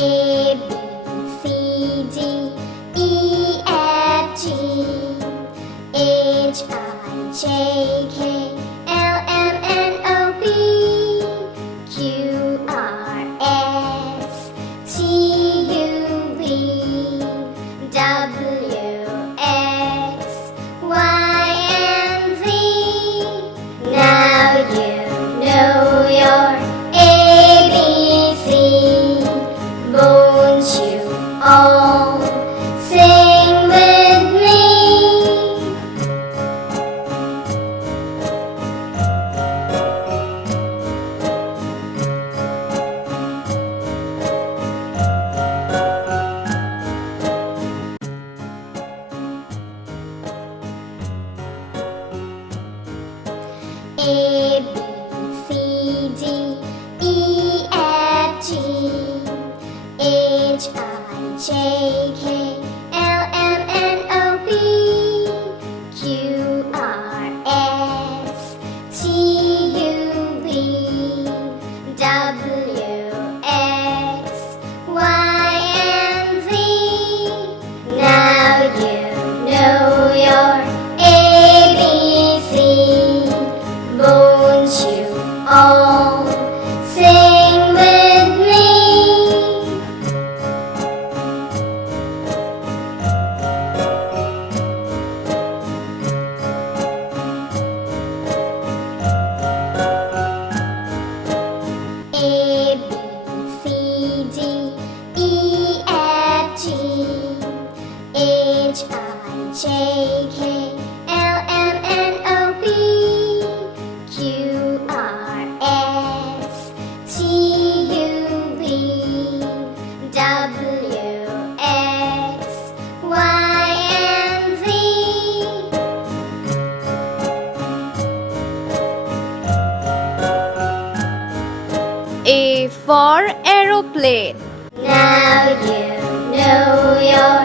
A, B, C, D, E, F, G, H, I, J, K, L, M, N, O, P, Q, R, S, T, U, V, W, X, Y, and Z. Now you know your ABC. Won't you all sing with me? A, B, C, D, E, F, G, H, I, J, K, L, M, N, O, P, Q, R, S, T, U, V, W, X, Y, and Z. Now you know your ABC. Won't you all sing with me? A, B, C, D, E, F, G, H, I, J, K, L, M, N, O, P, Q, R, S, T, U, V, W, X, Y, and Z. A for aeroplane. Now you know your